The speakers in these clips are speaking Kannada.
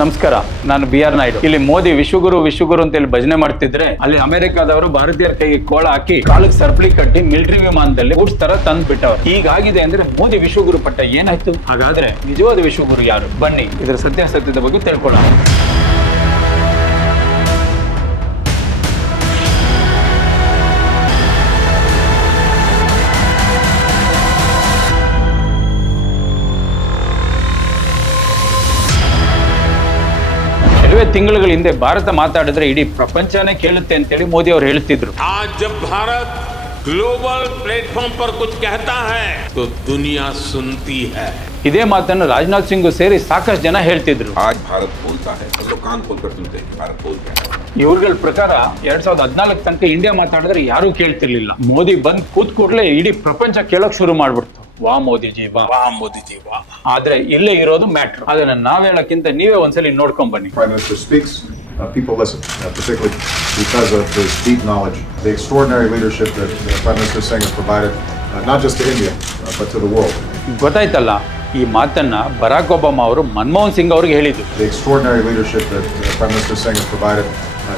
ನಮಸ್ಕಾರ, ನಾನು ಬಿ ಆರ್ ನಾಯ್ಡು. ಇಲ್ಲಿ ಮೋದಿ ವಿಶ್ವಗುರು ವಿಶ್ವಗುರು ಅಂತ ಹೇಳಿ ಭಜನೆ ಮಾಡ್ತಿದ್ರೆ ಅಲ್ಲಿ ಅಮೆರಿಕಾದವರು ಭಾರತೀಯರ ಕೈಗೆ ಕೋಳ ಹಾಕಿ ಕಾಲಕ್ಕೆ ಸರ್ಪಳಿ ಕಟ್ಟಿ ಮಿಲಿಟರಿ ವಿಮಾನದಲ್ಲಿ ಊಟ ತರ ತಂದು ಬಿಟ್ಟವ್ರು. ಹೀಗಾಗಿದೆ ಅಂದ್ರೆ ಮೋದಿ ವಿಶ್ವಗುರು ಪಟ್ಟ ಏನಾಯ್ತು? ಹಾಗಾದ್ರೆ ನಿಜವಾದ ವಿಶ್ವಗುರು ಯಾರು? ಬನ್ನಿ, ಇದರ ಸತ್ಯಾಸತ್ಯದ ಬಗ್ಗೆ ತಿಳ್ಕೊಳ್ಳೋಣ. ಕೆಲವೇ ತಿಂಗಳುಗಳ ಹಿಂದೆ ಭಾರತ ಮಾತಾಡಿದ್ರೆ ಇಡೀ ಪ್ರಪಂಚನೇ ಕೇಳುತ್ತೆ ಅಂತೇಳಿ ಮೋದಿ ಅವರು ಹೇಳ್ತಿದ್ರು आज जब भारत ग्लोबल प्लेटफॉर्म पर कुछ कहता है तो दुनिया सुनती है ಇದೇ ಮಾತನ್ನು ರಾಜನಾಥ್ ಸಿಂಗ್ ಸೇರಿ ಸಾಕಷ್ಟು ಜನ ಹೇಳ್ತಿದ್ರು आज भारत बोलता है सब लोग कान खोलकर सुनते हैं कि भारत बोलता है ಇವ್ರಗಳ ಪ್ರಕಾರ ಎರಡ್ ಸಾವಿರದ ಹದಿನಾಲ್ಕು ತನಕ ಇಂಡಿಯಾ ಮಾತಾಡಿದ್ರೆ ಯಾರೂ ಕೇಳ್ತಿರ್ಲಿಲ್ಲ ಮೋದಿ ಬಂದ್ ಕೂತ್ ಕೂಡ್ಲೆ ಇಡೀ ಪ್ರಪಂಚ ಕೇಳಕ್ ಶುರು ಮಾಡ್ಬಿಡ್ತು ವಾ ಮೋದಿ ಜೀವ ವಾ ಮೋದಿ ಆದ್ರೆ ಇಲ್ಲೇ ಇರೋದು ಮ್ಯಾಟ್ರ್. ಅದನ್ನ ನಾವ್ ಹೇಳಕ್ಕಿಂತ ನೀವೇ ಒಂದ್ಸಲ ನೋಡ್ಕೊಂಡ್ ಬನ್ನಿ. Prime minister speaks people listen particular because of the deep knowledge the extraordinary leadership that prime minister Singh provided not to India but to the world ಗೊತ್ತಾಯ್ತಲ್ಲ ಈ ಮಾತನ್ನ ಬರಾಕ್ ಒಬಾಮಾ ಅವರು ಮನಮೋಹನ್ ಸಿಂಗ್ ಅವರಿಗೆ ಹೇಳಿದ್ರು the extraordinary leadership that prime minister Singh has provided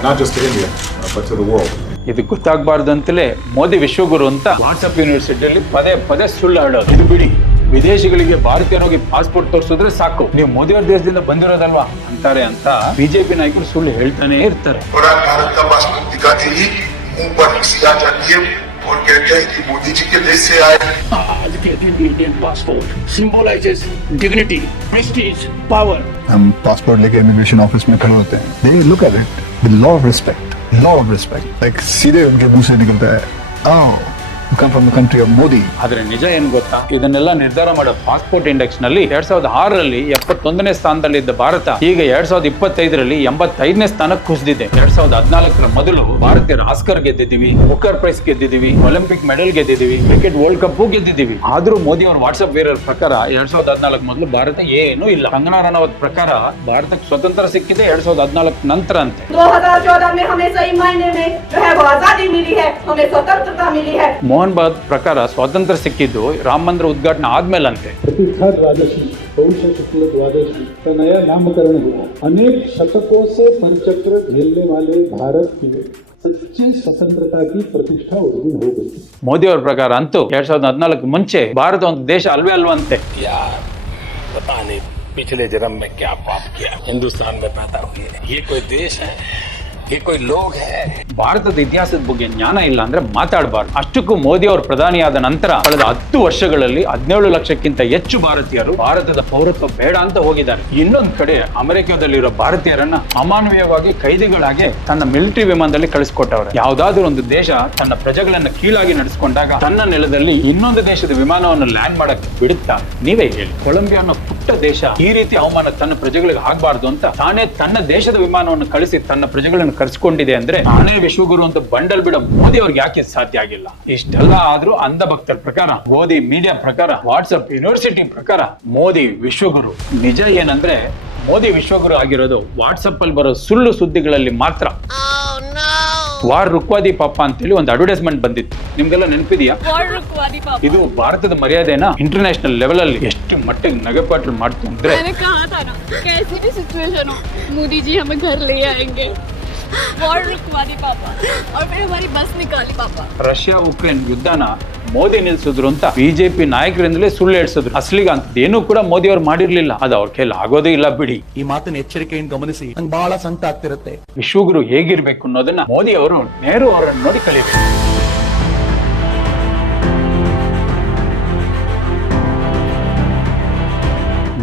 not just to India but to the world ಇದು ಗೊತ್ತಾಗಬಾರ್ದು ಅಂತಲೇ ಮೋದಿ ವಿಶ್ವಗುರು ಅಂತ ವಾಟ್ಸಪ್ ಯೂನಿವರ್ಸಿಟಿಯಲ್ಲಿ ಪದೇ ಪದೇ ಸುಳ್ಳು ಹರಡೋದು ಇದು ಬಿಡಿ. ವಿದೇಶಿಗಳಿಗೆ ಭಾರತೀಯರಿಗೆ ಪಾಸ್ಪೋರ್ಟ್ ತೋರಿಸಿದ್ರೆ ಸಾಕು. ನೀವು ಮೋದಿಯವ್ರ ದೇಶದಿಂದ ಬಂದಿರೋದಲ್ವಾ? ಅಂತಾರೆ ಅಂತ ಬಿಜೆಪಿ ನಾಯಕರು ಸುಳ್ಳು ಹೇಳ್ತಾನೆ ಇರ್ತಾರೆ. certificate Indian passport symbolizes dignity, prestige, power. हम पासपोर्ट लेके इमिग्रेशन ऑफ़िस में खड़े होते हैं they look at it the law of respect law of respect like सीधे उनके मुँह से निकलता है oh, you from from of modi. ಆದ್ರೆ ನಿಜ ಏನ್ ಗೊತ್ತಾ? ಇದನ್ನೆಲ್ಲ ನಿರ್ಧಾರ ಮಾಡೋ ಪಾಸ್ಪೋರ್ಟ್ ಇಂಡೆಕ್ಸ್ನಲ್ಲಿ ಎರಡ್ ಸಾವಿರದ ಆರರಲ್ಲಿ ಎಪ್ಪತ್ತೊಂದನೇ ಸ್ಥಾನದಲ್ಲಿದ್ದ ಭಾರತ ಈಗ ಎರಡ್ ಸಾವಿರದ ಇಪ್ಪತ್ತೈದರಲ್ಲಿ ಎಂಬತ್ತೈದನೇ ಸ್ಥಾನಕ್ಕೆ ಕುಸಿದಿದೆ. ಎರಡ್ ಸಾವಿರದ ಹದಿನಾಲ್ಕರ ಮೊದಲು ಭಾರತೀಯರು ಆಸ್ಕರ್ ಗೆದ್ದಿದ್ದೀವಿ ಬುಕರ್ ಪ್ರೈಸ್ ಗೆದ್ದಿದ್ದೀವಿ ಒಲಿಂಪಿಕ್ ಮೆಡಲ್ ಗೆದ್ದಿದ್ದೀವಿ ಕ್ರಿಕೆಟ್ ವರ್ಲ್ಡ್ ಕಪ್ ಗೆದ್ದಿದ್ದೀವಿ. ಆದ್ರೂ ಮೋದಿ ಅವರ ವಾಟ್ಸ್ಆಪ್ ವೇರರ್ ಪ್ರಕಾರ ಎರಡ್ ಸಾವಿರದ ಹದಿನಾಲ್ಕು ಮೊದಲು ಭಾರತ ಏನು ಇಲ್ಲ. ಕಂಗನಾ ರನೌತ್ ಪ್ರಕಾರ ಭಾರತಕ್ಕೆ ಸ್ವತಂತ್ರ ಸಿಕ್ಕಿದೆ ಎರಡ್ ಸಾವಿರದ ಹದಿನಾಲ್ಕು ನಂತರ ಅಂತೆ 2014 में हमें सही मायने में जो है वो आजादी मिली है हमें स्वतंत्रता मिली है ಮೋಹನ್ ಬಾದ್ ಪ್ರಕಾರ ಸ್ವಾತಂತ್ರ್ಯ ಸಿಕ್ಕಿದ್ದು ರಾಮ ಮಂದಿರ ಉದ್ಘಾಟನೆ ಆದ್ಮೇಲಂತೆ प्रतिष्ठा द्वादशी पौष शुक्ल द्वादशी का नया नामकरण हुआ अनेक शतकों से पंचक्र झेलने वाले भारत के सच्ची स्वतंत्रता की प्रतिष्ठा उस दिन हो गई ಮೋದಿ ಅವರ ಪ್ರಕಾರ ಅಂತೂ ಎರಡ್ ಸಾವಿರದ ಹದಿನಾಲ್ಕು ಮುಂಚೆ ಭಾರತ ಒಂದು ದೇಶ ಅಲ್ವೇ ಅಲ್ವಂತೆ यार पता नहीं पिछले जन्म में क्या पाप किया हिंदुस्तान में पैदा हुए ये कोई देश है ये कोई लोग है ಭಾರತದ ಇತಿಹಾಸದ ಬಗ್ಗೆ ಜ್ಞಾನ ಇಲ್ಲ ಅಂದ್ರೆ ಮಾತಾಡಬಾರ್ದು. ಅಷ್ಟಕ್ಕೂ ಮೋದಿ ಅವರು ಪ್ರಧಾನಿಯಾದ ನಂತರ ಕಳೆದ ಹತ್ತು ವರ್ಷಗಳಲ್ಲಿ ಹದಿನೇಳು ಲಕ್ಷಕ್ಕಿಂತ ಹೆಚ್ಚು ಭಾರತೀಯರು ಭಾರತದ ಪೌರತ್ವ ಬೇಡ ಅಂತ ಹೋಗಿದ್ದಾರೆ. ಇನ್ನೊಂದ್ ಕಡೆ ಅಮೆರಿಕದಲ್ಲಿರೋ ಭಾರತೀಯರನ್ನ ಅಮಾನವೀಯವಾಗಿ ಕೈದಿಗಳಾಗಿ ತನ್ನ ಮಿಲಿಟರಿ ವಿಮಾನದಲ್ಲಿ ಕಳಿಸ್ಕೊಟ್ಟವ್ರೆ. ಯಾವ್ದಾದ್ರು ಒಂದು ದೇಶ ತನ್ನ ಪ್ರಜೆಗಳನ್ನ ಕೀಳಾಗಿ ನಡೆಸಿಕೊಂಡಾಗ ತನ್ನ ನೆಲದಲ್ಲಿ ಇನ್ನೊಂದು ದೇಶದ ವಿಮಾನವನ್ನು ಲ್ಯಾಂಡ್ ಮಾಡಕ್ಕೆ ಬಿಡುತ್ತಾ? ನೀವೇ ಹೇಳಿ. ಕೊಲಂಬಿಯಾ ಅನ್ನೋ ಪುಟ್ಟ ದೇಶ ಈ ರೀತಿ ಅವಮಾನ ತನ್ನ ಪ್ರಜೆಗಳಿಗೆ ಆಗ್ಬಾರ್ದು ಅಂತ ತಾನೇ ತನ್ನ ದೇಶದ ವಿಮಾನವನ್ನು ಕಳಿಸಿ ತನ್ನ ಪ್ರಜೆಗಳನ್ನು ಕರೆಸಿಕೊಂಡಿದೆ ಅಂದ್ರೆ ನಾನೇ ವಿಶ್ವಗುರು ಅಂತ ಬಂಡಲ್ ಬಿಡೋ ಮೋದಿ ಅವ್ರಿಗೆ ಯಾಕೆ ಸಾಧ್ಯ ಆಗಿಲ್ಲ? ಇಷ್ಟೆಲ್ಲ ಆದ್ರೂ ಅಂಧ ಭಕ್ತರ ಪ್ರಕಾರ ಮೋದಿ ಮೀಡಿಯಾ ಪ್ರಕಾರ ವಾಟ್ಸ್ಆಪ್ ಯೂನಿವರ್ಸಿಟಿ ಪ್ರಕಾರ ಮೋದಿ ವಿಶ್ವಗುರು. ನಿಜ ಏನಂದ್ರೆ ಮೋದಿ ವಿಶ್ವಗುರು ಆಗಿರೋದು ವಾಟ್ಸಪ್ ಅಲ್ಲಿ ಬರೋ ಸುಳ್ಳು ಸುದ್ದಿಗಳಲ್ಲಿ ಮಾತ್ರ. ವಾರ್ ರುಕ್ವಾದಿ ಪಾಪ ಅಂತೇಳಿ ಒಂದು ಅಡ್ವರ್ಟೈಸ್ಮೆಂಟ್ ಬಂದಿತ್ತು. ನಿಮ್ಗೆಲ್ಲ ನೆನಪಿದೆಯಾ? ಇದು ಭಾರತದ ಮರ್ಯಾದೆನ ಇಂಟರ್ನ್ಯಾಷನಲ್ ಲೆವೆಲ್ ಅಲ್ಲಿ ಎಷ್ಟು ಮಟ್ಟಿಗೆ ನಗೆಪಾಟ್ಲು ಮಾಡ್ತು ಅಂದ್ರೆ मैंने कहा था ना कैसी भी सिचुएशन हो मोदी जी हमें घर ले आएंगे वॉर रुकवा दी पापा और फिर हमारी बस निकाली पापा ರಷ್ಯಾ ಉಕ್ರೇನ್ ಯುದ್ಧನ ಮೋದಿ ನಿಲ್ಸಿದ್ರು ಅಂತ ಬಿಜೆಪಿ ನಾಯಕರಿಂದಲೇ ಸುಳ್ಳು ಹೇಳ್ಸಿದ್ರು ಅಸ್ಲಿಗ ಅಂತ ಏನೂ ಕೂಡ ಮೋದಿ ಅವ್ರು ಮಾಡಿರ್ಲಿಲ್ಲ ಅದು ಅವ್ರ ಕೈಲಿ ಆಗೋದೇ ಇಲ್ಲ ಬಿಡಿ ಈ ಮಾತನ್ನ ಎಚ್ಚರಿಕೆಯಿಂದ ಗಮನಿಸಿ ನಂಗೆ ಬಹಳ ಸಂಕಟ ಆಗ್ತಿರುತ್ತೆ ವಿಶ್ವಗುರು ಹೇಗಿರ್ಬೇಕು ಅನ್ನೋದನ್ನ ಮೋದಿ ಅವರು ನೆಹರು ಅವರನ್ನು ನೋಡಿ ಕಲಿಬೇಕು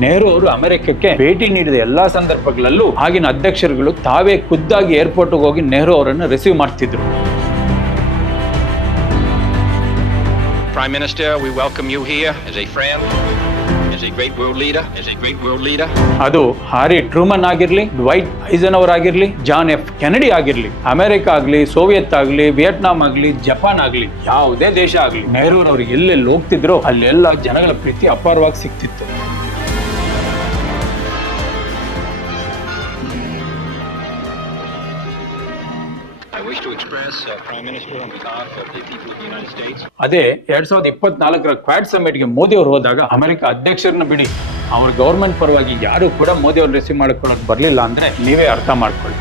ನೆಹರು ಅವರು ಅಮೆರಿಕಕ್ಕೆ ಭೇಟಿ ನೀಡಿದ ಎಲ್ಲಾ ಸಂದರ್ಭಗಳಲ್ಲೂ ಆಗಿನ ಅಧ್ಯಕ್ಷರುಗಳು ತಾವೇ ಖುದ್ದಾಗಿ ಏರ್ಪೋರ್ಟ್ ಹೋಗಿ ನೆಹರು ಅವರನ್ನು ರಿಸೀವ್ ಮಾಡ್ತಿದ್ರು Prime Minister, we welcome you here as a friend, as a great world leader, as a great world leader. ಅದು ಹಾರಿ ಟ್ರೂಮನ್ ಆಗಿರ್ಲಿ ಡ್ವೈಟ್ ಐಸನ್ ಅವರ್ ಆಗಿರ್ಲಿ ಜಾನ್ ಎಫ್ ಕೆನಡಿ ಆಗಿರ್ಲಿ ಅಮೆರಿಕ ಆಗ್ಲಿ ಸೋವಿಯತ್ ಆಗ್ಲಿ ವಿಯೆಟ್ನಾಂ ಆಗ್ಲಿ ಜಪಾನ್ ಆಗ್ಲಿ ಯಾವುದೇ ದೇಶ ಆಗ್ಲಿ ನೆಹರು ಅವ್ರಿಗೆ ಎಲ್ಲೆಲ್ಲಿ ಹೋಗ್ತಿದ್ರೋ ಅಲ್ಲೆಲ್ಲ ಜನಗಳ ಪ್ರೀತಿ ಅಪಾರವಾಗಿ ಸಿಕ್ತಿತ್ತು ಅದೇ ಎರಡ್ ಸಾವಿರದ ಇಪ್ಪತ್ನಾಲ್ಕರ ಕ್ವಾಡ್ ಸಮಿಟ್ಗೆ ಮೋದಿ ಅವರು ಹೋದಾಗ ಅಮೆರಿಕ ಅಧ್ಯಕ್ಷರನ್ನ ಬಿಡಿ. ಅವ್ರ ಗೌರ್ಮೆಂಟ್ ಪರವಾಗಿ ಯಾರು ಕೂಡ ಮೋದಿ ಅವ್ರನ್ನ ರಿಸೀವ್ ಮಾಡ್ಕೊಳ್ಳೋಕೆ ಬರಲಿಲ್ಲ ಅಂದ್ರೆ ನೀವೇ ಅರ್ಥ ಮಾಡ್ಕೊಳ್ಳಿ.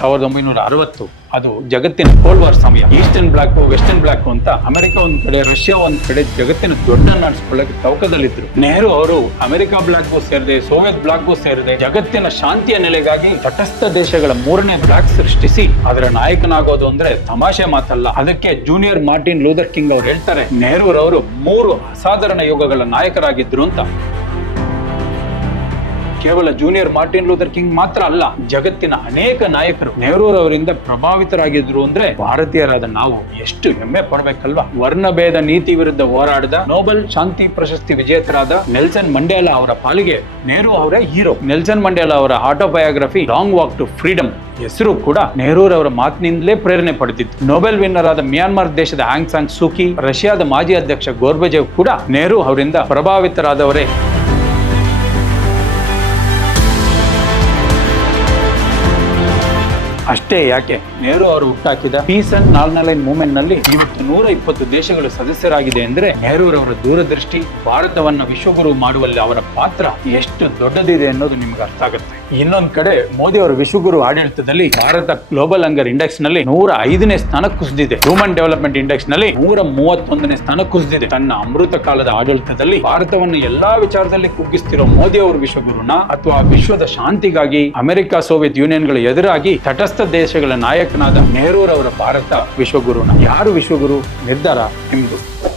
ಸಾವಿರದ ಒಂಬೈನೂರ ಅರವತ್ತು. ಅದು ಜಗತ್ತಿನ ಕೋಲ್ಡ್ ವಾರ್ ಸಮಯ. ಈಸ್ಟರ್ನ್ ಬ್ಲಾಕ್ ವೆಸ್ಟರ್ನ್ ಬ್ಲಾಕ್ ಅಂತ ಅಮೆರಿಕ ಒಂದ್ ಕಡೆ, ರಷ್ಯಾ ಒಂದ್ ಕಡೆ ಜಗತ್ತಿನ ದೊಡ್ಡ ನಡೆಸ್ಕೊಳ್ಳಕ್ಕೆ ತವಕದಲ್ಲಿದ್ರು ನೆಹರು ಅವರು ಅಮೆರಿಕ ಬ್ಲಾಕ್ಗೂ ಸೇರಿದೆ, ಸೋವಿಯತ್ ಬ್ಲಾಕ್ಗೂ ಸೇರಿದೆ, ಜಗತ್ತಿನ ಶಾಂತಿಯ ನೆಲೆಗಾಗಿ ತಟಸ್ಥ ದೇಶಗಳ ಮೂರನೇ ಬ್ಲಾಕ್ ಸೃಷ್ಟಿಸಿ ಅದರ ನಾಯಕನಾಗೋದು ಅಂದ್ರೆ ತಮಾಷೆ ಮಾತಲ್ಲ. ಅದಕ್ಕೆ ಜೂನಿಯರ್ ಮಾರ್ಟಿನ್ ಲೂದರ್ ಕಿಂಗ್ ಅವ್ರು ಹೇಳ್ತಾರೆ ನೆಹರೂರವರು ಮೂರು ಅಸಾಧಾರಣ ಯುಗಗಳ ನಾಯಕರಾಗಿದ್ರು ಅಂತ. ಕೇವಲ ಜೂನಿಯರ್ ಮಾರ್ಟಿನ್ ಲೂಥರ್ ಕಿಂಗ್ ಮಾತ್ರ ಅಲ್ಲ, ಜಗತ್ತಿನ ಅನೇಕ ನಾಯಕರು ನೆಹರೂರವರಿಂದ ಪ್ರಭಾವಿತರಾಗಿದ್ರು ಅಂದ್ರೆ ಭಾರತೀಯರಾದ ನಾವು ಎಷ್ಟು ಹೆಮ್ಮೆ ಪಡ್ಬೇಕಲ್ವಾ? ವರ್ಣಭೇದ ನೀತಿ ವಿರುದ್ಧ ಹೋರಾಡಿದ ನೋಬೆಲ್ ಶಾಂತಿ ಪ್ರಶಸ್ತಿ ವಿಜೇತರಾದ ನೆಲ್ಸನ್ ಮಂಡೇಲಾ ಅವರ ಪಾಲಿಗೆ ನೆಹರು ಅವರೇ ಹೀರೋ. ನೆಲ್ಸನ್ ಮಂಡೇಲಾ ಅವರ autobiography Long Walk to Freedom ಹೆಸರು ಕೂಡ ನೆಹರೂರವರ ಮಾತಿನಿಂದಲೇ ಪ್ರೇರಣೆ ಪಡೆದಿತ್ತು. ನೊಬೆಲ್ ವಿನ್ನರ್ ಆದ ಮ್ಯಾನ್ಮಾರ್ ದೇಶದ ಆಂಗ್ ಸಾಂಗ್ ಸೂಕಿ, ರಷ್ಯಾದ ಮಾಜಿ ಅಧ್ಯಕ್ಷ ಗೋರ್ಬಜೇವ್ ಕೂಡ ನೆಹರು ಅವರಿಂದ ಪ್ರಭಾವಿತರಾದವರೇ. ಅಷ್ಟೇ ಯಾಕೆ? ನೆಹರು ಅವರು ಹುಟ್ಟಾಕಿದ ಪೀಸ್ ಅಂಡ್ ನಾಲ್ನಲೈನ್ ಮೂವ್ಮೆಂಟ್ನಲ್ಲಿ ಇವತ್ತು ನೂರ ಇಪ್ಪತ್ತು ದೇಶಗಳು ಸದಸ್ಯರಾಗಿದೆ ಅಂದ್ರೆ ನೆಹರೂರವರ ದೂರದೃಷ್ಟಿ ಭಾರತವನ್ನ ವಿಶ್ವಗುರು ಮಾಡುವಲ್ಲಿ ಅವರ ಪಾತ್ರ ಎಷ್ಟು ದೊಡ್ಡದಿದೆ ಅನ್ನೋದು ನಿಮ್ಗೆ ಅರ್ಥ ಆಗುತ್ತೆ. ಇನ್ನೊಂದ್ ಕಡೆ ಮೋದಿ ಅವರ ವಿಶ್ವಗುರು ಆಡಳಿತದಲ್ಲಿ ಭಾರತ ಗ್ಲೋಬಲ್ ಅಂಗರ್ ಇಂಡೆಕ್ಸ್ನಲ್ಲಿ ನೂರ ಐದನೇ ಸ್ಥಾನ ಕುಸಿದಿದೆ. ಹ್ಯೂಮನ್ ಡೆವಲಪ್ಮೆಂಟ್ ಇಂಡೆಕ್ಸ್ನಲ್ಲಿ ನೂರ ಮೂವತ್ತೊಂದನೇ ಸ್ಥಾನ ಕುಸಿದಿದೆ. ತನ್ನ ಅಮೃತ ಕಾಲದ ಆಡಳಿತದಲ್ಲಿ ಭಾರತವನ್ನು ಎಲ್ಲಾ ವಿಚಾರದಲ್ಲಿ ಕುಗ್ಗಿಸ್ತಿರೋ ಮೋದಿ ಅವರ ವಿಶ್ವಗುರುನ? ಅಥವಾ ವಿಶ್ವದ ಶಾಂತಿಗಾಗಿ ಅಮೆರಿಕ, ಸೋವಿಯತ್ ಯೂನಿಯನ್ಗಳ ಎದುರಾಗಿ ತಟಸ್ಥ ದೇಶಗಳ ನಾಯಕನಾದ ನೆಹರೂರವರ ಭಾರತ ವಿಶ್ವಗುರುನ. ಯಾರು ವಿಶ್ವಗುರು? ನಿರ್ಧಾರ. ನಿಮ್ದು.